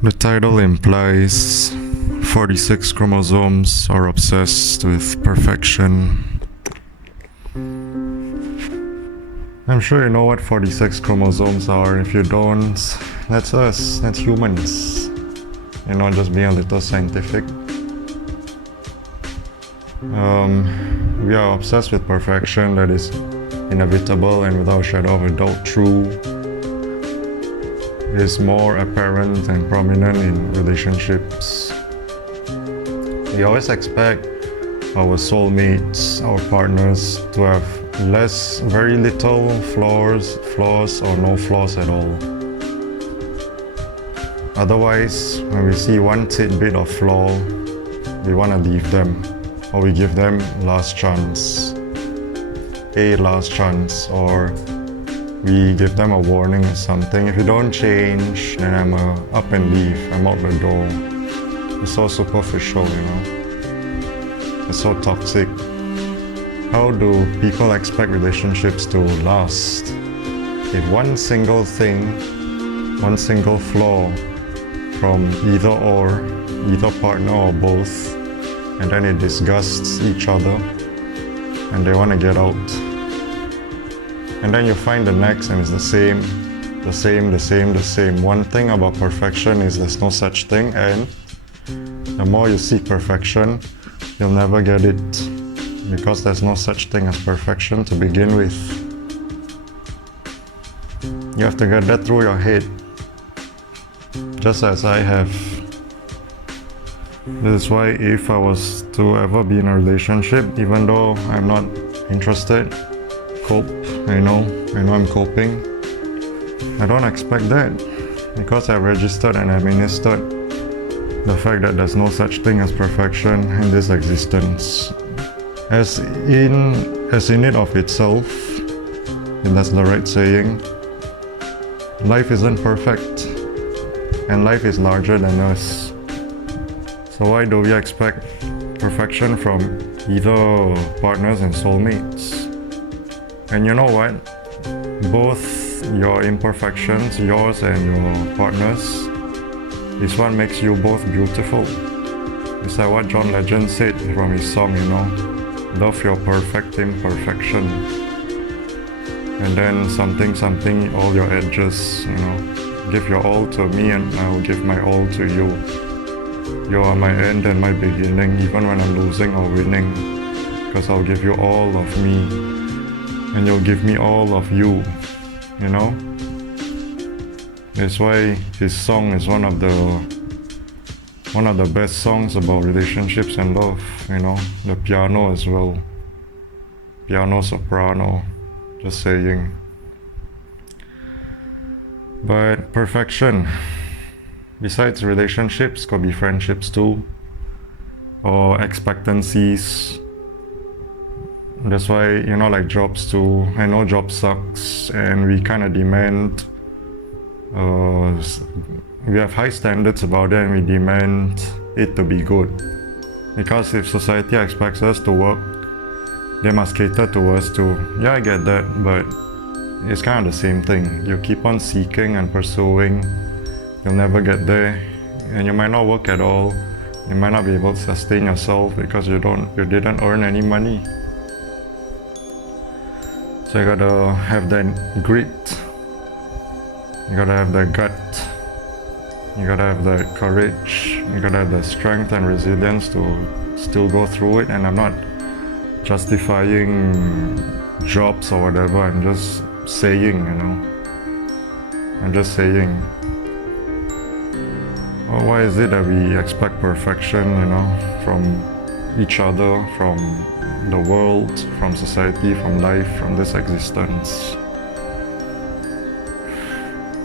The title implies 46 chromosomes are obsessed with perfection. I'm sure you know what 46 chromosomes are. If you don't, that's us, that's humans. You know, just being a little scientific. We are obsessed with perfection that is inevitable and without a shadow of a doubt true. It is more apparent and prominent in relationships. We always expect our soulmates, our partners, to have very little flaws or no flaws at all. Otherwise, when we see one tidbit of flaw, we want to leave them, or we give them last chance, or we give them a warning or something. If you don't change, then I'm up and leave, I'm out the door. It's so superficial, you know. It's so toxic. How do people expect relationships to last? If one single thing, one single flaw from either partner or both, and then it disgusts each other, and they want to get out. And then you find the next and it's the same. One thing about perfection is there's no such thing, and the more you seek perfection, you'll never get it, because there's no such thing as perfection to begin with. You have to get that through your head, just as I have. This is why if I was to ever be in a relationship, even though I'm not interested, I know I'm coping, I don't expect that, because I've registered and administered the fact that there's no such thing as perfection in this existence. As in it of itself, if that's the right saying, life isn't perfect, and life is larger than us. So why do we expect perfection from either partners and soulmates? And you know what? Both your imperfections, yours and your partner's, is what makes you both beautiful. It's like what John Legend said from his song, you know, love your perfect imperfection. And then something, all your edges, you know, give your all to me and I will give my all to you. You are my end and my beginning, even when I'm losing or winning, because I'll give you all of me. And you'll give me all of you, you know? That's why his song is one of the best songs about relationships and love, you know? The piano as well. Piano soprano, just saying. But perfection, besides relationships, could be friendships too, or expectancies. That's why, you know, like jobs too. I know job sucks and we kind of demand, we have high standards about it and we demand it to be good. Because if society expects us to work, they must cater to us too. Yeah, I get that, but it's kind of the same thing. You keep on seeking and pursuing, you'll never get there, and you might not work at all. You might not be able to sustain yourself because you didn't earn any money. So you gotta have that grit, you gotta have that gut, you gotta have that courage, you gotta have the strength and resilience to still go through it. And I'm not justifying jobs or whatever, I'm just saying, you know, well, why is it that we expect perfection, you know, from each other, from the world, from society, from life, from this existence?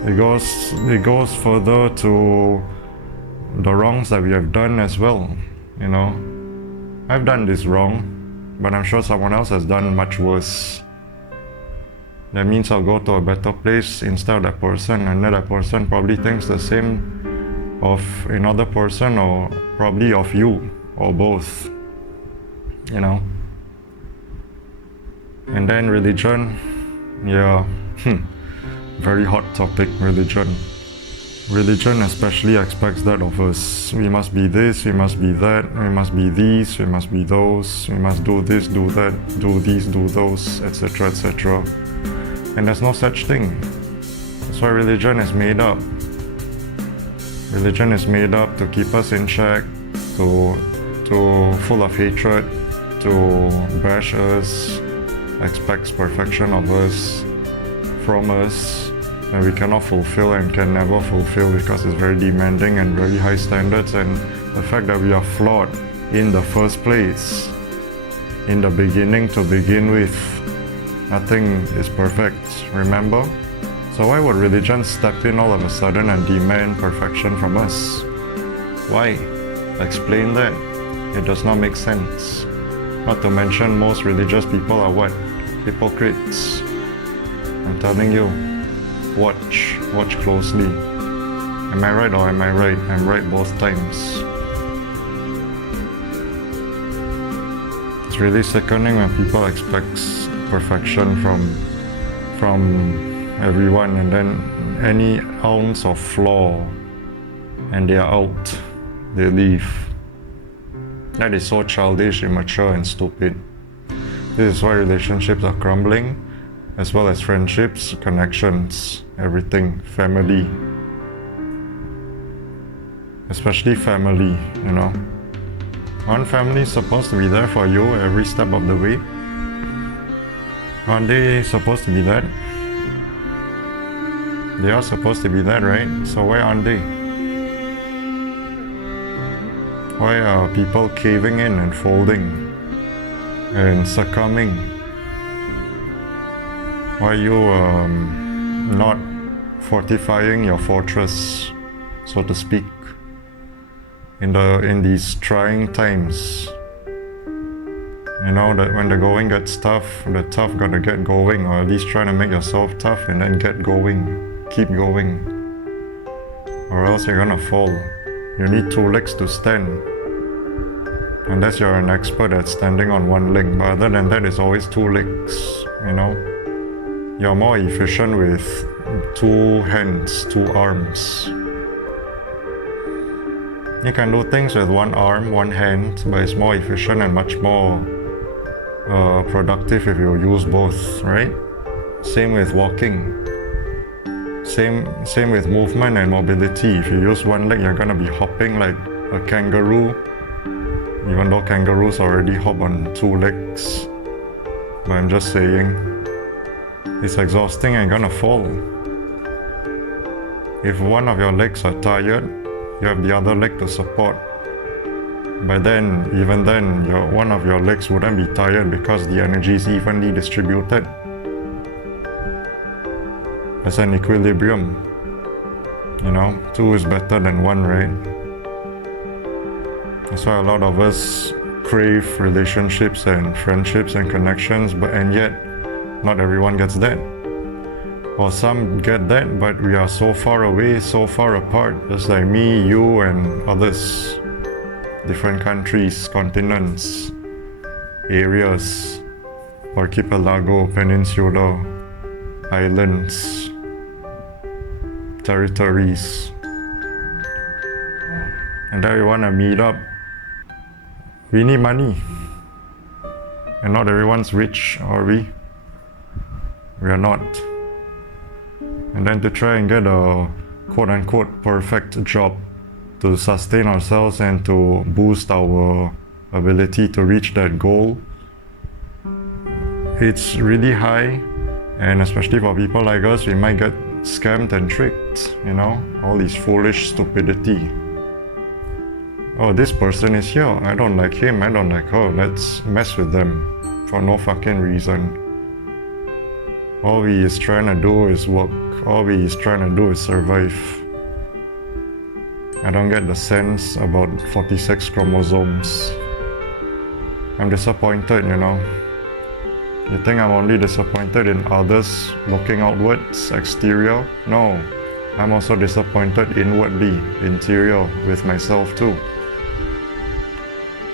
It goes further to the wrongs that we have done as well, you know. I've done this wrong, but I'm sure someone else has done much worse. That means I'll go to a better place instead of that person, and that person probably thinks the same of another person, or probably of you, or both, you know. And then religion, yeah, very hot topic, religion. Religion especially expects that of us. We must be this, we must be that, we must be these, we must be those, we must do this, do that, do these, do those, etc., etc. And there's no such thing. That's why religion is made up. Religion is made up to keep us in check, to full of hatred, to bash us, expects perfection of us, from us, and we cannot fulfill and can never fulfill because it's very demanding and very high standards, and the fact that we are flawed in the first place, in the beginning to begin with. Nothing is perfect, remember? So why would religion step in all of a sudden and demand perfection from us? Why? Explain that. It does not make sense. Not to mention most religious people are what? Hypocrites. I'm telling you, watch closely. Am I right or am I right? I'm right both times. It's really sickening when people expect perfection from everyone, and then any ounce of flaw and they are out, they leave. That is so childish, immature and stupid. This is why relationships are crumbling, as well as friendships, connections, everything, family. Especially family, you know. Aren't families supposed to be there for you every step of the way? Aren't they supposed to be that? They are supposed to be that, right? So why aren't they? Why are people caving in and folding and succumbing? Why are you not fortifying your fortress, so to speak, in these trying times? You know that when the going gets tough, the tough gotta get going, or at least trying to make yourself tough and then get going. Keep going, or else you're gonna fall. You need two legs to stand, unless you're an expert at standing on one leg, but other than that, it's always two legs, you know. You're more efficient with two hands, two arms. You can do things with one arm, one hand, but it's more efficient and much more productive if you use both, right? Same with walking. Same with movement and mobility. If you use one leg, you're gonna be hopping like a kangaroo, even though kangaroos already hop on two legs. But I'm just saying, it's exhausting and you're gonna fall. If one of your legs are tired, you have the other leg to support. But then, even then, one of your legs wouldn't be tired because the energy is evenly distributed. It's an equilibrium. You know, two is better than one, right? That's why a lot of us crave relationships and friendships and connections, and yet not everyone gets that. Or some get that, but we are so far away, so far apart, just like me, you, and others. Different countries, continents, areas, archipelago, peninsula, islands, territories. And there we want to meet up. We need money. And not everyone's rich, are we? We are not. And then to try and get a quote-unquote perfect job to sustain ourselves and to boost our ability to reach that goal, it's really high, and especially for people like us, we might get scammed and tricked, you know, all this foolish stupidity. Oh, this person is here, I don't like him, I don't like her, let's mess with them for no fucking reason. All we is trying to do is work, all we is trying to do is survive. I don't get the sense about 46 chromosomes. I'm disappointed, you know. You think I'm only disappointed in others looking outwards, exterior? No, I'm also disappointed inwardly, interior, with myself too.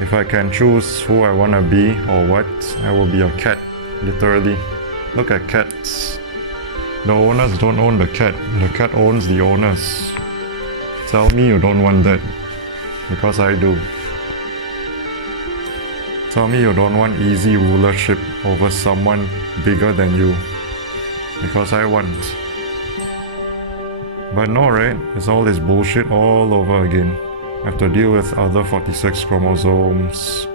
If I can choose who I want to be or what, I will be a cat, literally. Look at cats. The owners don't own the cat owns the owners. Tell me you don't want that, because I do. Tell me you don't want easy rulership over someone bigger than you, because I want. But no, right? It's all this bullshit all over again. I have to deal with other 46 chromosomes.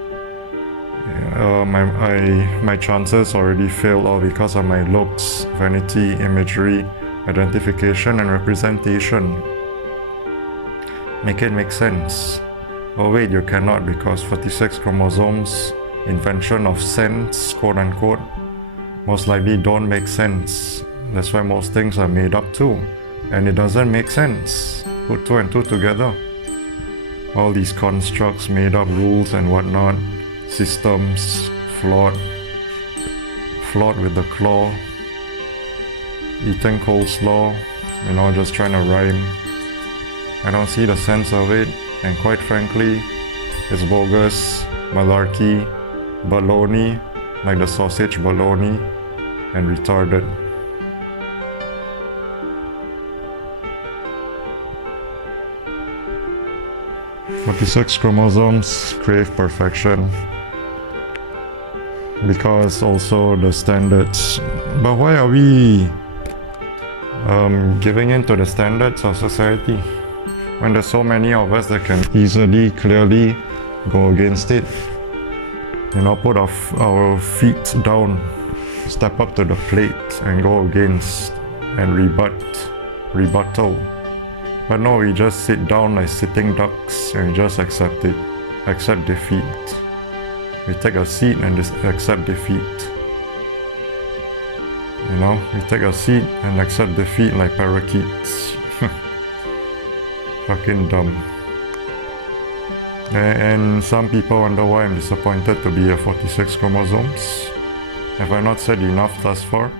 My chances already failed all because of my looks, vanity, imagery, identification, and representation. Make it make sense. Oh wait, you cannot, because 46 chromosomes, invention of sense, quote unquote, most likely don't make sense. That's why most things are made up too. And it doesn't make sense. Put two and two together. All these constructs, made up rules and whatnot, systems, flawed with the claw, eating coleslaw, just trying to rhyme. I don't see the sense of it, and quite frankly, it's bogus, malarkey, baloney, like the sausage baloney, and retarded. But the 6 chromosomes crave perfection, because also the standards. But why are we giving in to the standards of society when there's so many of us that can easily, clearly go against it? Put our feet down, step up to the plate and go against and rebuttal. But no, we just sit down like sitting ducks and we just accept it, accept defeat. We take a seat and just accept defeat. We take a seat and accept defeat like parakeets. Fucking dumb. And some people wonder why I'm disappointed to be a 46 chromosomes. Have I not said enough thus far?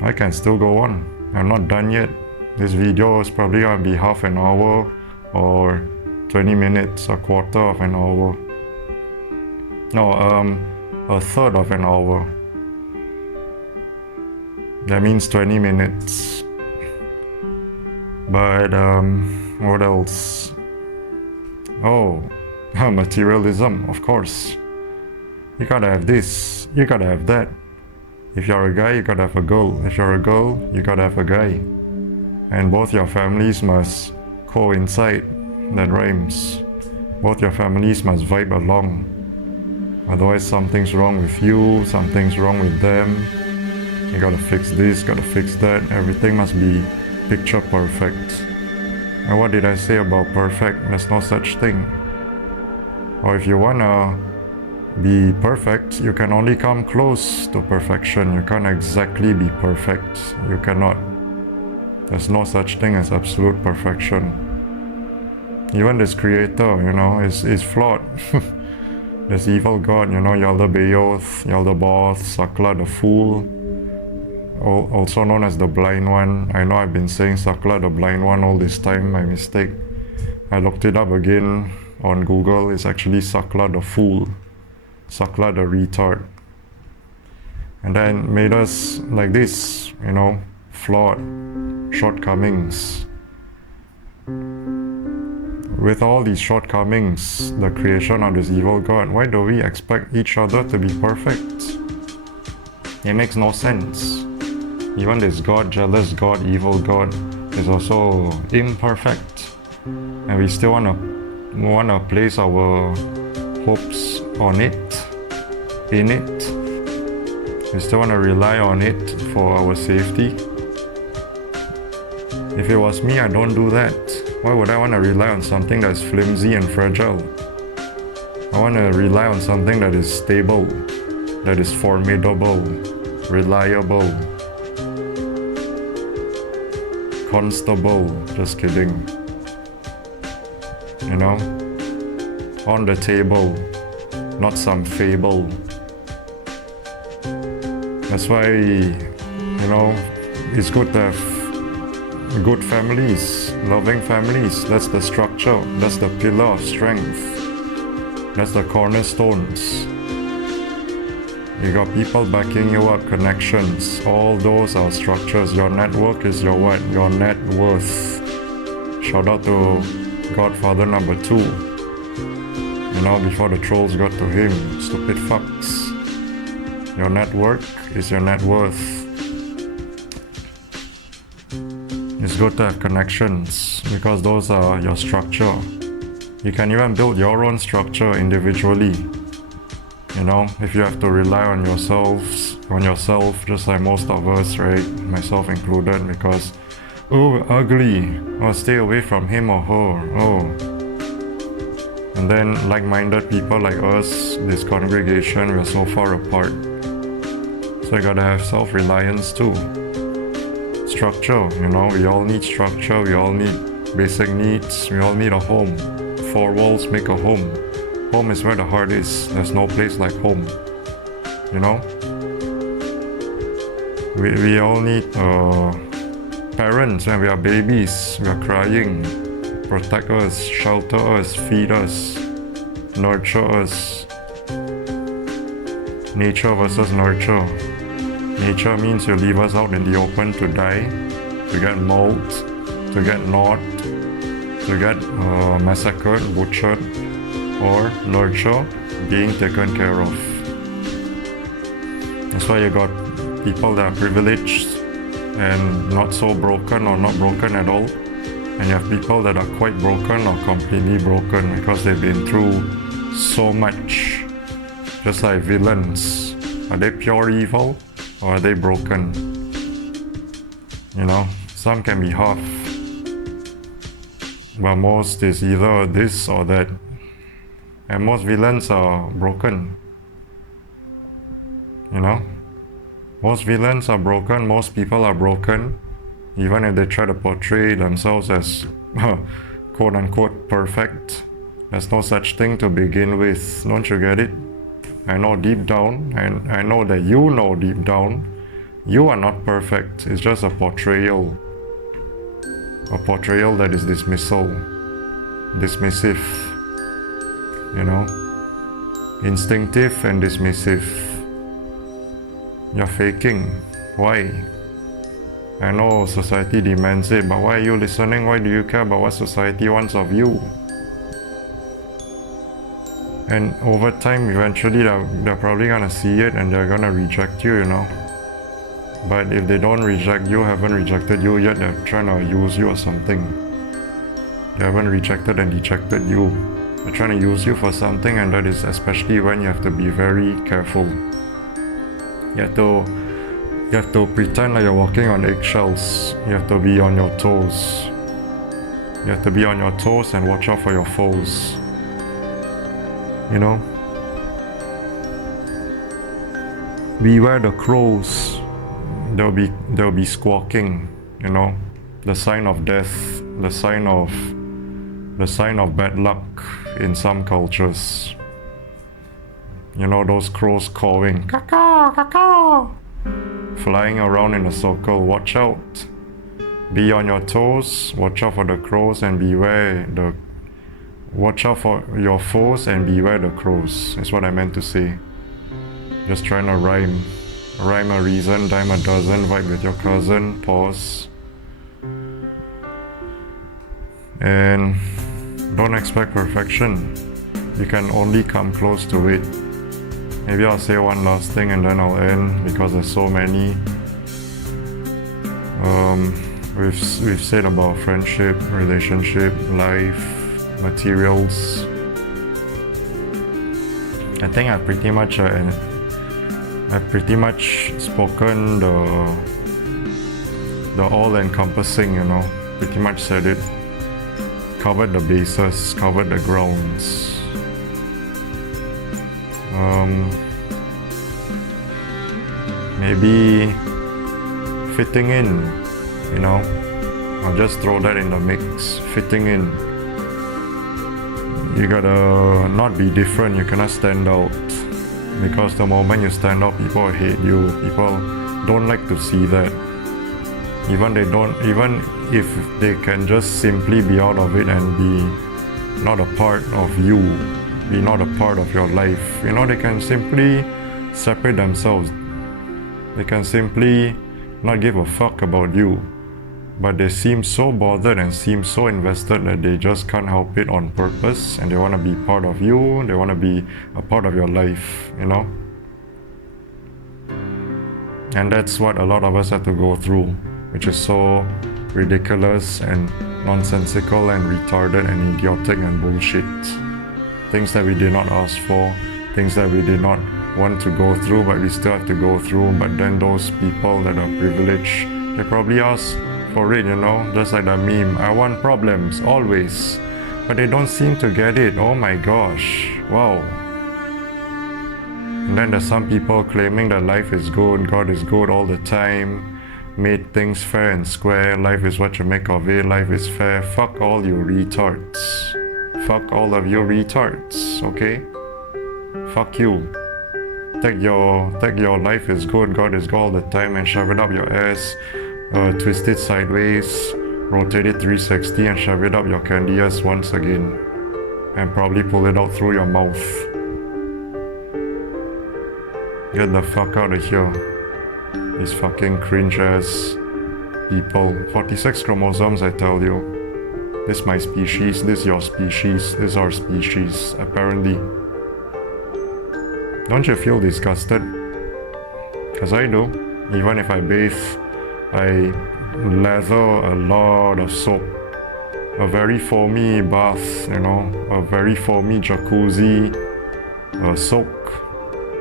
I can still go on. I'm not done yet. This video is probably going to be half an hour or 20 minutes, a quarter of an hour. No, a third of an hour. That means 20 minutes. But what else? Oh, materialism, of course. You gotta have this, you gotta have that. If you're a guy, you gotta have a girl. If you're a girl, you gotta have a guy. And both your families must coincide. That rhymes. Both your families must vibe along. Otherwise something's wrong with you, something's wrong with them. You gotta fix this, gotta fix that. Everything must be picture perfect. And what did I say about perfect? There's no such thing. Or if you wanna be perfect, you can only come close to perfection. You can't exactly be perfect. You cannot. There's no such thing as absolute perfection. Even this creator, is flawed. This evil god, you're the beyoudoyou, you're the boss, Sakla the fool, also known as the blind one. I know I've been saying Sakla the blind one all this time, my mistake. I looked it up again on Google. It's actually Sakla the fool, Sakla the retard. And then made us like this, flawed, shortcomings. With all these shortcomings, the creation of this evil god, why do we expect each other to be perfect? It makes no sense. Even this god, jealous god, evil god, is also imperfect. And we still wanna place our hopes on it, in it. We still wanna rely on it for our safety. If it was me, I don't do that. Why would I want to rely on something that's flimsy and fragile? I want to rely on something that is stable, that is formidable, reliable, constable. Just kidding. On the table, not some fable. That's why, it's good to have good families, loving families. That's the structure, that's the pillar of strength, that's the cornerstones. You got people backing you up, connections, all those are structures. Your network is your what? Your net worth. Shout out to Godfather number 2. Before the trolls got to him. Stupid fucks. Your network is your net worth. It's good to have connections because those are your structure. You can even build your own structure individually. If you have to rely on yourself, just like most of us, right? Myself included, because, ugly, stay away from him or her, And then like-minded people like us, this congregation, we're so far apart. So you gotta have self-reliance too. Structure, we all need structure, we all need basic needs, we all need a home. 4 walls make a home. Home is where the heart is. There's no place like home. We all need parents when we are babies. We are crying. Protect us, shelter us, feed us, nurture us. Nature versus nurture. Nature means you leave us out in the open to die, to get mauled, to get gnawed, to get massacred, butchered, or nurture, being taken care of. That's why you got people that are privileged and not so broken or not broken at all. And you have people that are quite broken or completely broken because they've been through so much. Just like villains. Are they pure evil or are they broken? Some can be half. But most is either this or that. And most villains are broken. Most villains are broken, most people are broken. Even if they try to portray themselves as quote-unquote perfect. There's no such thing to begin with. Don't you get it? I know deep down, and I know that you know deep down, you are not perfect. It's just a portrayal. A portrayal that is dismissive. Instinctive and dismissive. You're faking. Why? I know society demands it, but why are you listening? Why do you care about what society wants of you? And over time, eventually, they're probably gonna see it and they're gonna reject you, But if they don't reject you, haven't rejected you yet, they're trying to use you or something. They haven't rejected and dejected you. They're trying to use you for something, and that is especially when you have to be very careful. You have to pretend like you're walking on eggshells. You have to be on your toes. You have to be on your toes and watch out for your foes. Beware the crows. They'll be squawking, the sign of death, the sign of bad luck in some cultures. Those crows cawing, caw, caw, flying around in a circle. Watch out. Be on your toes, watch out for the crows and watch out for your foes and beware the crows. That's what I meant to say. Just trying to rhyme a reason, dime a dozen, vibe with your cousin, pause. And don't expect perfection. You can only come close to it. Maybe I'll say one last thing and then I'll end because there's so many. We've said about friendship, relationship, life, materials. I think I've pretty much spoken the all-encompassing, pretty much said it. Covered the bases, covered the grounds. Maybe fitting in, I'll just throw that in the mix. Fitting in. You gotta not be different, you cannot stand out. Because the moment you stand out, people hate you. People don't like to see that. Even if they can just simply be out of it and be not a part of you, be not a part of your life. They can simply separate themselves. They can simply not give a fuck about you. but they seem so bothered and seem so invested that they just can't help it on purpose, and they want to be part of you, they want to be a part of your life, you know? And that's what a lot of us have to go through, which is so ridiculous and nonsensical and retarded and idiotic and bullshit. Things that we did not ask for, things that we did not want to go through, but we still have to go through. But then those people that are privileged, they probably ask for it, you know, just like the meme, I want problems, always. But they don't seem to get it. Oh my gosh, wow. And then there's some people claiming that life is good, God is good all the time, made things fair and square, life is what you make of it, life is fair. Fuck all you retards. Fuck all of you retards, okay? Fuck you. Take your life is good, God is good all the time and shove it up your ass, twist it sideways, rotate it 360 and shove it up your candy ass once again. And probably pull it out through your mouth. Get the fuck out of here. These fucking cringe ass people. 46 chromosomes, I tell you. This my species, this your species, this our species, apparently. Don't you feel disgusted? Cause I do. Even if I bathe, I lather a lot of soap. A very foamy bath, you know, a very foamy jacuzzi, soak.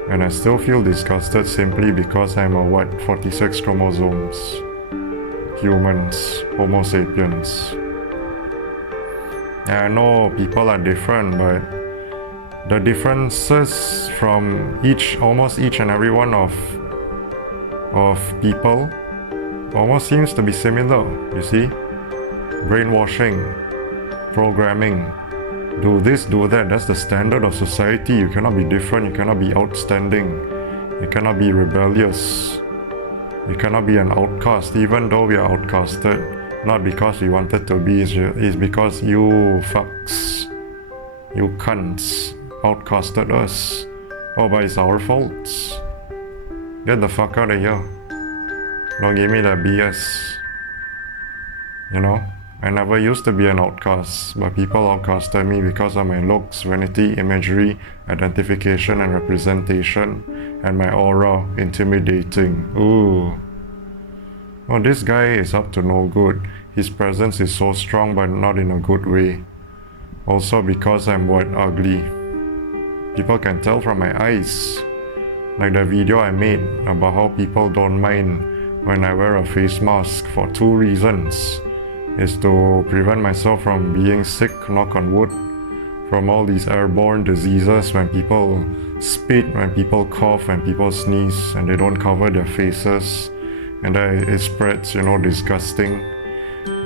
And I still feel disgusted simply because I'm a 46 chromosomes. Humans, Homo sapiens. I know people are different, but the differences from almost each and every one of people almost seems to be similar, you see? Brainwashing, programming, do this, do that, that's the standard of society. You cannot be different, you cannot be outstanding, you cannot be rebellious, you cannot be an outcast, even though we are outcasted. Not because we wanted to be, it's because you fucks, you cunts, outcasted us. Oh, but it's our faults. Get the fuck out of here. Don't give me that BS. You know? I never used to be an outcast, but people outcasted me because of my looks, vanity, imagery, identification and representation, and my aura, intimidating. Ooh. Oh, this guy is up to no good. His presence is so strong, but not in a good way. Also because I'm ugly. People can tell from my eyes. Like the video I made about how people don't mind when I wear a face mask for 2 reasons. Is to prevent myself from being sick, knock on wood, from all these airborne diseases when people spit, when people cough, when people sneeze, and they don't cover their faces, and it spreads, you know, disgusting.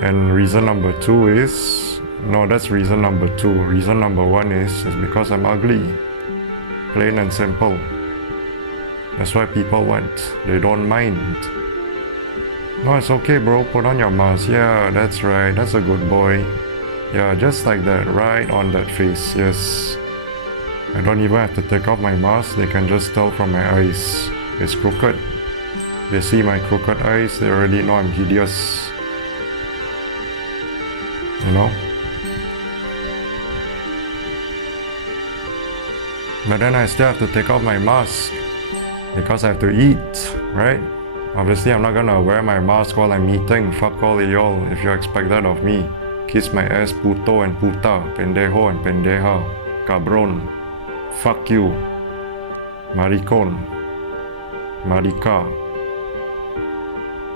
And reason number 2 is, no, that's reason number 2. Reason number 1 is because I'm ugly. Plain and simple. That's why people want. They don't mind. No, it's okay, bro. Put on your mask. Yeah, that's right. That's a good boy. Yeah, just like that. Right on that face. Yes. I don't even have to take off my mask. They can just tell from my eyes. It's crooked. They see my crooked eyes. They already know I'm hideous. You know? But then I still have to take off my mask. Because I have to eat, right? Obviously, I'm not gonna wear my mask while I'm eating. Fuck all of y'all if you expect that of me. Kiss my ass, puto and puta, pendejo and pendeja, cabron. Fuck you. Maricon. Marica.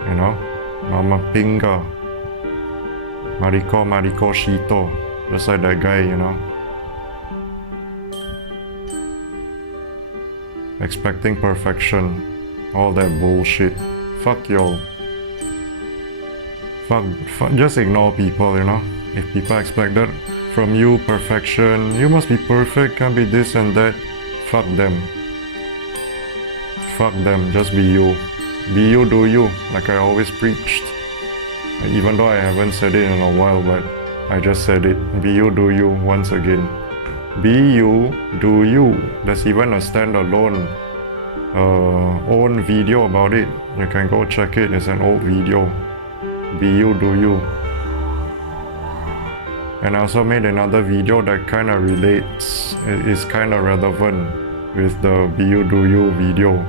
You know? Mama pinga. Marico shito. Just like that guy, you know? Expecting perfection. All that bullshit. Fuck y'all. Fuck, just ignore people, you know? If people expect that from you, perfection, you must be perfect, can't be this and that. Fuck them. Fuck them, just be you. Be you, do you, like I always preached. Even though I haven't said it in a while, but I just said it. Be you, do you, once again. Be you, do you. There's even a standalone own video about it. You can go check it. It's an old video. Be you, do you. And I also made another video that kind of relates, is kind of relevant with the be you, do you video.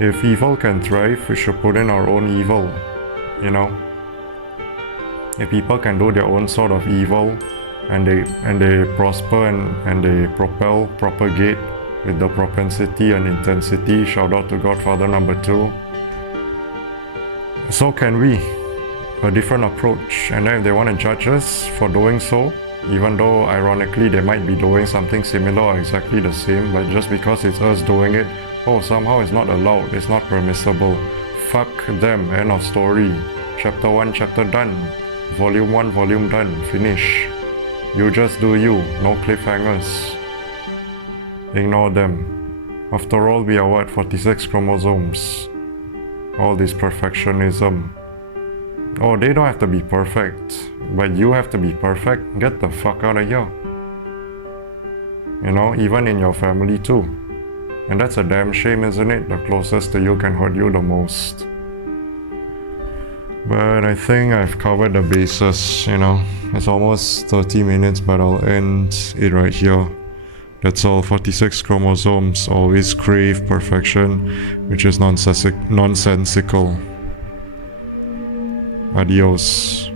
If evil can thrive, we should put in our own evil, you know? If people can do their own sort of evil, and they prosper and they propagate with the propensity and intensity, shout out to Godfather number 2, so can we. A different approach. And then if they want to judge us for doing so, even though ironically they might be doing something similar or exactly the same, but just because it's us doing it, oh, somehow it's not allowed, it's not permissible. Fuck them, end of story. Chapter 1, chapter done. Volume 1, volume done, finish. You just do you, no cliffhangers. Ignore them. After all, we are what, 46 chromosomes? All this perfectionism. Oh, they don't have to be perfect, but you have to be perfect. Get the fuck out of here. You know, even in your family too. And that's a damn shame, isn't it? The closest to you can hurt you the most. But I think I've covered the bases, you know. It's almost 30 minutes, but I'll end it right here. That's all. 46 chromosomes always crave perfection, which is nonsensical. Adios.